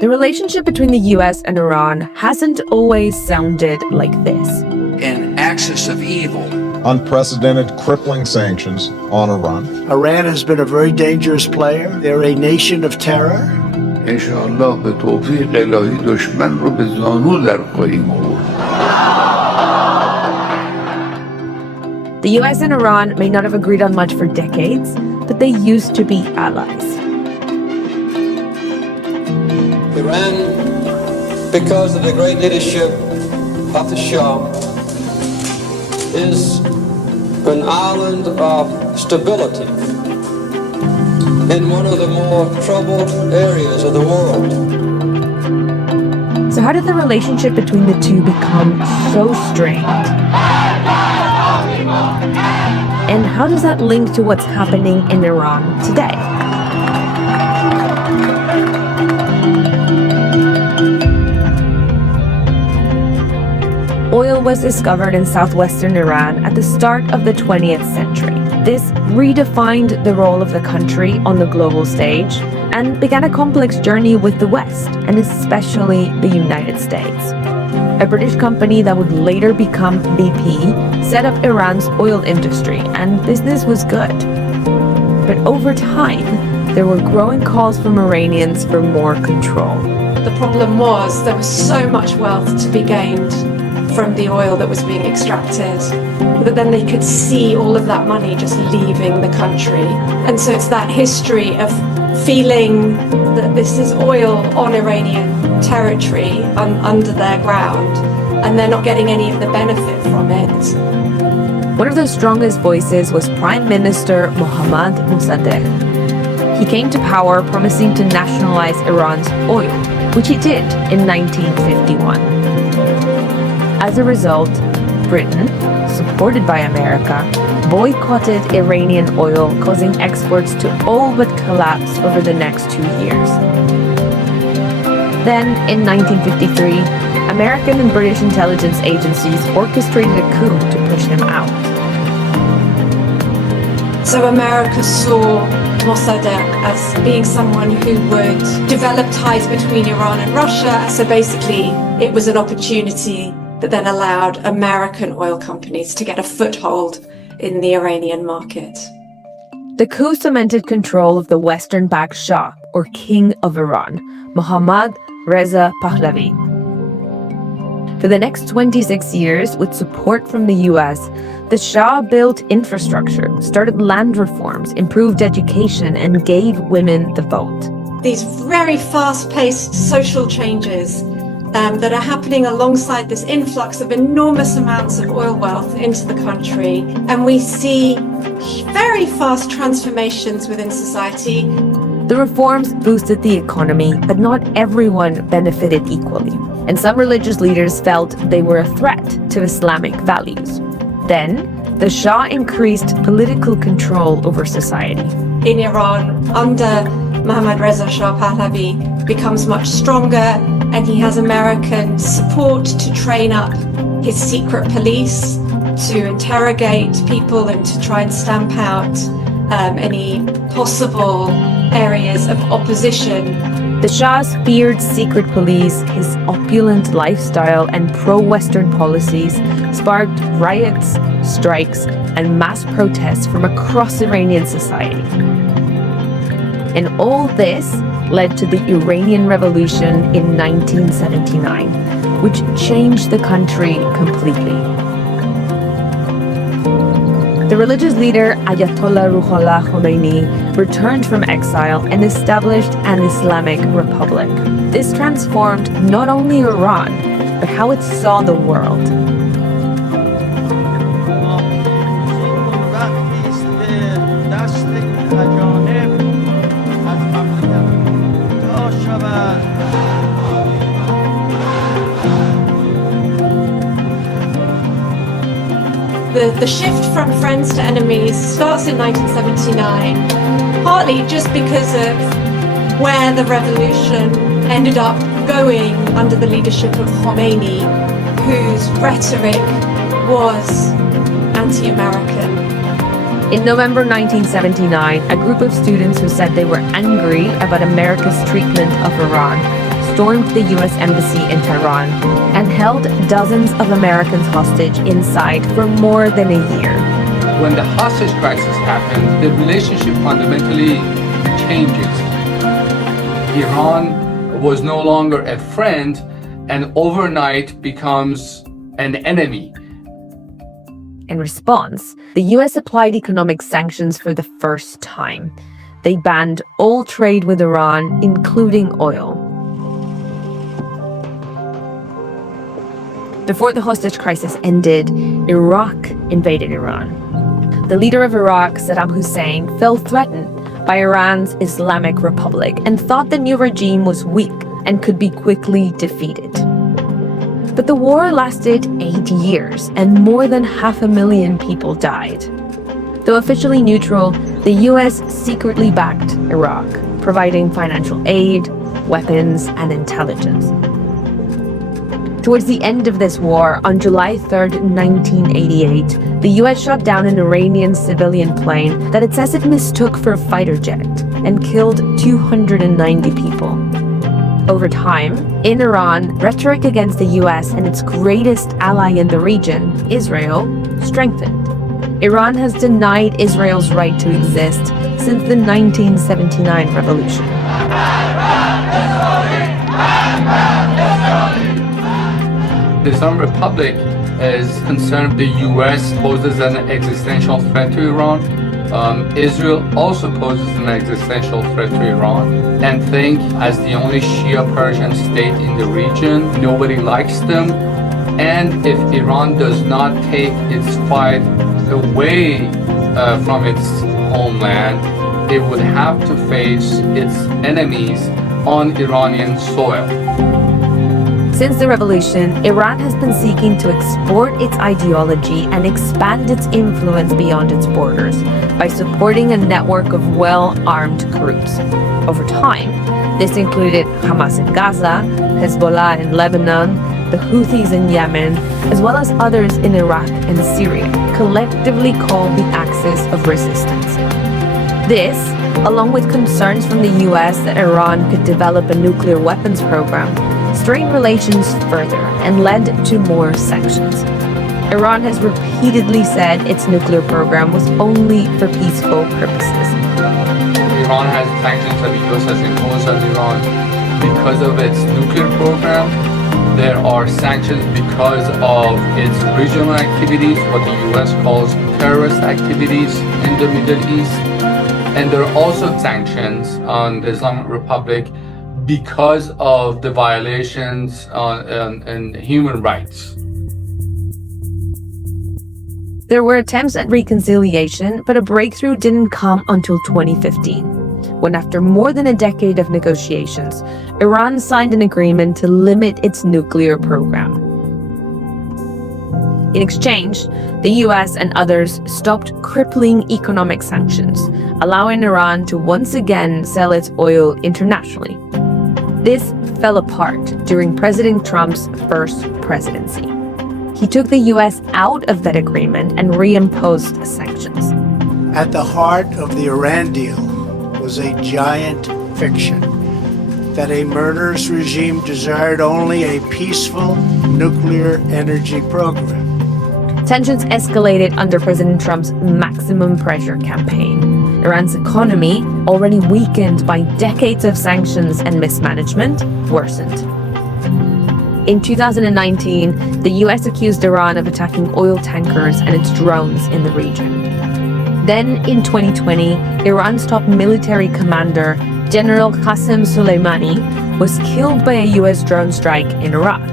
The relationship between the US and Iran hasn't always sounded like this. An axis of evil. Unprecedented crippling sanctions on Iran. Iran has been a very dangerous player. They're a nation of terror. انشاءالله به توفیق الهی دشمن رو به زانو در خواهیم آورد. The US and Iran may not have agreed on much for decades, but they used to be allies. Iran, because of the great leadership of the Shah, is an island of stability in one of the more troubled areas of the world. So how did the relationship between the two become so strained? And how does that link to what's happening in Iran today? Oil was discovered in southwestern Iran at the start of the 20th century. This redefined the role of the country on the global stage and began a complex journey with the West, and especially the United States. A British company that would later become BP set up Iran's oil industry, and business was good. But over time, there were growing calls from Iranians for more control. The problem was there was so much wealth to be gained from the oil that was being extracted, that then they could see all of that money just leaving the country. And so it's that history of feeling that this is oil on Iranian territory under their ground, and they're not getting any of the benefit from it. One of the strongest voices was Prime Minister Mohammad Mosaddegh. He came to power promising to nationalize Iran's oil, which he did in 1951. As a result, Britain, supported by America, boycotted Iranian oil, causing exports to all but collapse over the next 2 years. Then, in 1953, American and British intelligence agencies orchestrated a coup to push him out. So America saw Mosaddegh as being someone who would develop ties between Iran and Russia. So basically, it was an opportunity that then allowed American oil companies to get a foothold in the Iranian market. The coup cemented control of the Western-backed Shah, or King of Iran, Mohammad Reza Pahlavi. For the next 26 years, with support from the US, the Shah built infrastructure, started land reforms, improved education, and gave women the vote. These very fast-paced social changes that are happening alongside this influx of enormous amounts of oil wealth into the country. And we see very fast transformations within society. The reforms boosted the economy, but not everyone benefited equally. And some religious leaders felt they were a threat to Islamic values. Then, the Shah increased political control over society. In Iran, under Mohammad Reza Shah Pahlavi, becomes much stronger, and he has American support to train up his secret police, to interrogate people and to try and stamp out any possible areas of opposition. The Shah's feared secret police, his opulent lifestyle, and pro-Western policies sparked riots, strikes, and mass protests from across Iranian society. And all this led to the Iranian Revolution in 1979, which changed the country completely. The religious leader Ayatollah Ruhollah Khomeini returned from exile and established an Islamic republic. This transformed not only Iran, but how it saw the world. The shift from friends to enemies starts in 1979, partly just because of where the revolution ended up going under the leadership of Khomeini, whose rhetoric was anti-American. In November 1979, a group of students who said they were angry about America's treatment of Iran stormed the US embassy in Tehran and held dozens of Americans hostage inside for more than a year. When the hostage crisis happened, the relationship fundamentally changes. Iran was no longer a friend and overnight becomes an enemy. In response, the US applied economic sanctions for the first time. They banned all trade with Iran, including oil. Before the hostage crisis ended, Iraq invaded Iran. The leader of Iraq, Saddam Hussein, felt threatened by Iran's Islamic Republic and thought the new regime was weak and could be quickly defeated. But the war lasted 8 years and more than 500,000 people died. Though officially neutral, the US secretly backed Iraq, providing financial aid, weapons, and intelligence. Towards the end of this war, on July 3, 1988, the US shot down an Iranian civilian plane that it says it mistook for a fighter jet and killed 290 people. Over time, in Iran, rhetoric against the US and its greatest ally in the region, Israel, strengthened. Iran has denied Israel's right to exist since the 1979 revolution. The Islamic Republic is concerned the US poses an existential threat to Iran. Israel also poses an existential threat to Iran, and think as the only Shia Persian state in the region, nobody likes them. And if Iran does not take its fight away from its homeland, it would have to face its enemies on Iranian soil. Since the revolution, Iran has been seeking to export its ideology and expand its influence beyond its borders by supporting a network of well-armed groups. Over time, this included Hamas in Gaza, Hezbollah in Lebanon, the Houthis in Yemen, as well as others in Iraq and Syria, collectively called the Axis of Resistance. This, along with concerns from the US that Iran could develop a nuclear weapons program, strained relations further and led to more sanctions. Iran has repeatedly said its nuclear program was only for peaceful purposes. Iran has sanctions that the US has imposed on Iran because of its nuclear program. There are sanctions because of its regional activities, what the US calls terrorist activities in the Middle East. And there are also sanctions on the Islamic Republic because of the violations on human rights. There were attempts at reconciliation, but a breakthrough didn't come until 2015, when after more than a decade of negotiations, Iran signed an agreement to limit its nuclear program. In exchange, the US and others stopped crippling economic sanctions, allowing Iran to once again sell its oil internationally. This fell apart during President Trump's first presidency. He took the US out of that agreement and reimposed sanctions. At the heart of the Iran deal was a giant fiction that a murderous regime desired only a peaceful nuclear energy program. Tensions escalated under President Trump's maximum pressure campaign. Iran's economy, already weakened by decades of sanctions and mismanagement, worsened. In 2019, the US accused Iran of attacking oil tankers and its drones in the region. Then, in 2020, Iran's top military commander, General Qasem Soleimani, was killed by a US drone strike in Iraq.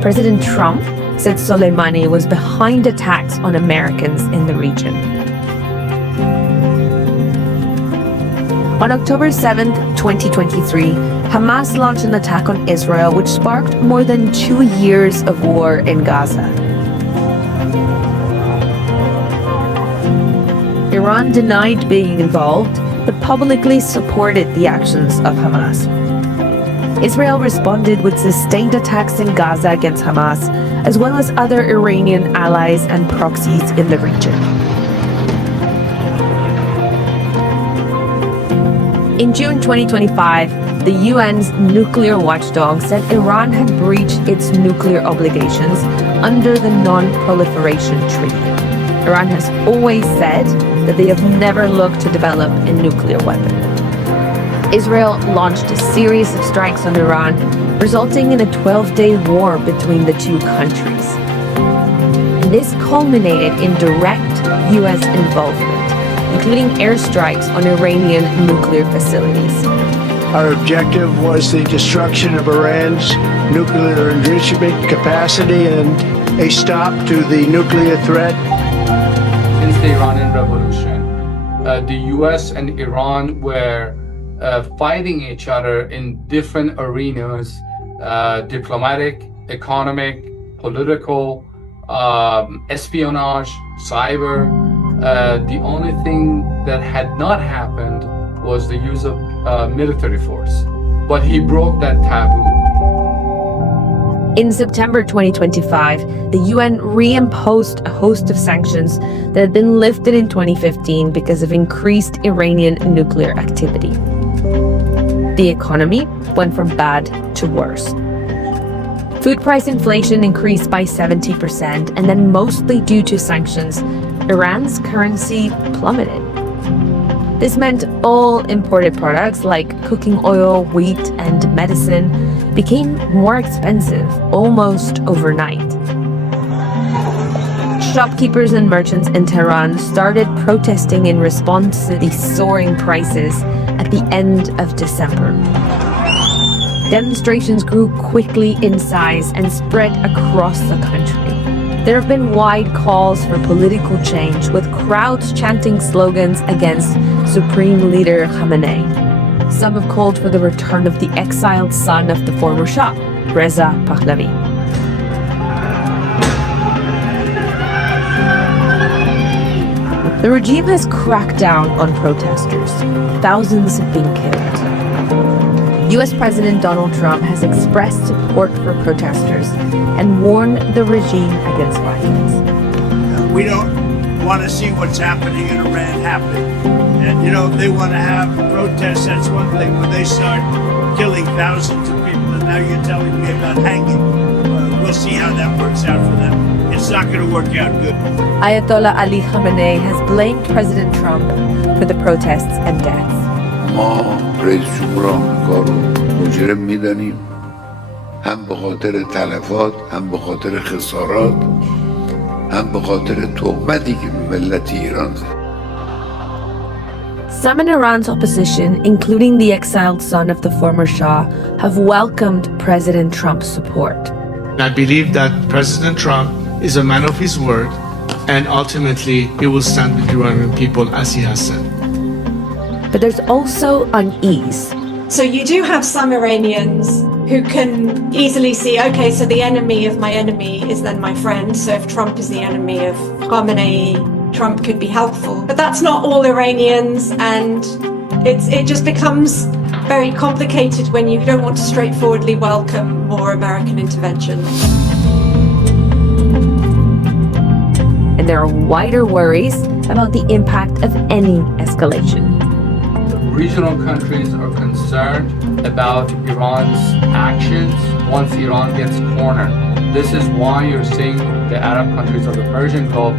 President Trump said Soleimani was behind attacks on Americans in the region. On October 7, 2023, Hamas launched an attack on Israel, which sparked more than 2 years of war in Gaza. Iran denied being involved, but publicly supported the actions of Hamas. Israel responded with sustained attacks in Gaza against Hamas, as well as other Iranian allies and proxies in the region. In June 2025, the UN's nuclear watchdog said Iran had breached its nuclear obligations under the Non-Proliferation Treaty. Iran has always said that they have never looked to develop a nuclear weapon. Israel launched a series of strikes on Iran, resulting in a 12-day war between the two countries. And this culminated in direct US involvement, including airstrikes on Iranian nuclear facilities. Our objective was the destruction of Iran's nuclear enrichment capacity and a stop to the nuclear threat. Since the Iranian Revolution, the US and Iran were fighting each other in different arenas, diplomatic, economic, political, espionage, cyber. The only thing that had not happened was the use of military force. But he broke that taboo. In September 2025, the UN reimposed a host of sanctions that had been lifted in 2015 because of increased Iranian nuclear activity. The economy went from bad to worse. Food price inflation increased by 70%, and then mostly due to sanctions, Iran's currency plummeted. This meant all imported products like cooking oil, wheat, and medicine became more expensive almost overnight. Shopkeepers and merchants in Tehran started protesting in response to these soaring prices at the end of December. Demonstrations grew quickly in size and spread across the country. There have been wide calls for political change, with crowds chanting slogans against Supreme Leader Khamenei. Some have called for the return of the exiled son of the former Shah, Reza Pahlavi. The regime has cracked down on protesters. Thousands have been killed. US President Donald Trump has expressed support for protesters and warned the regime against violence. We don't want to see what's happening in Iran happen. And, they want to have protests, that's one thing. When they start killing thousands of people, and now you're telling me about hanging, we'll see how that works out for them. It's not going to work out good. Ayatollah Ali Khamenei has blamed President Trump for the protests and deaths. ما رئیس جمهور آمریکا رو مجرم میدانیم، هم به خاطر تلفات، هم به خاطر خسارات، هم به خاطر تهمتی که به ملت ایران زد. Some in Iran's opposition, including the exiled son of the former Shah, have welcomed President Trump's support. I believe that President Trump is a man of his word, and ultimately he will stand with the Iranian people as he has said. But there's also unease. So you do have some Iranians who can easily see, okay, so the enemy of my enemy is then my friend. So if Trump is the enemy of Khamenei, Trump could be helpful. But that's not all Iranians, and it just becomes very complicated when you don't want to straightforwardly welcome more American intervention. And there are wider worries about the impact of any escalation. Regional countries are concerned about Iran's actions once Iran gets cornered. This is why you're seeing the Arab countries of the Persian Gulf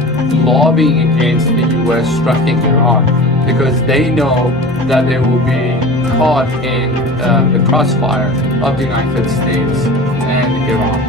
lobbying against the US striking Iran, because they know that they will be caught in the crossfire of the United States and Iran.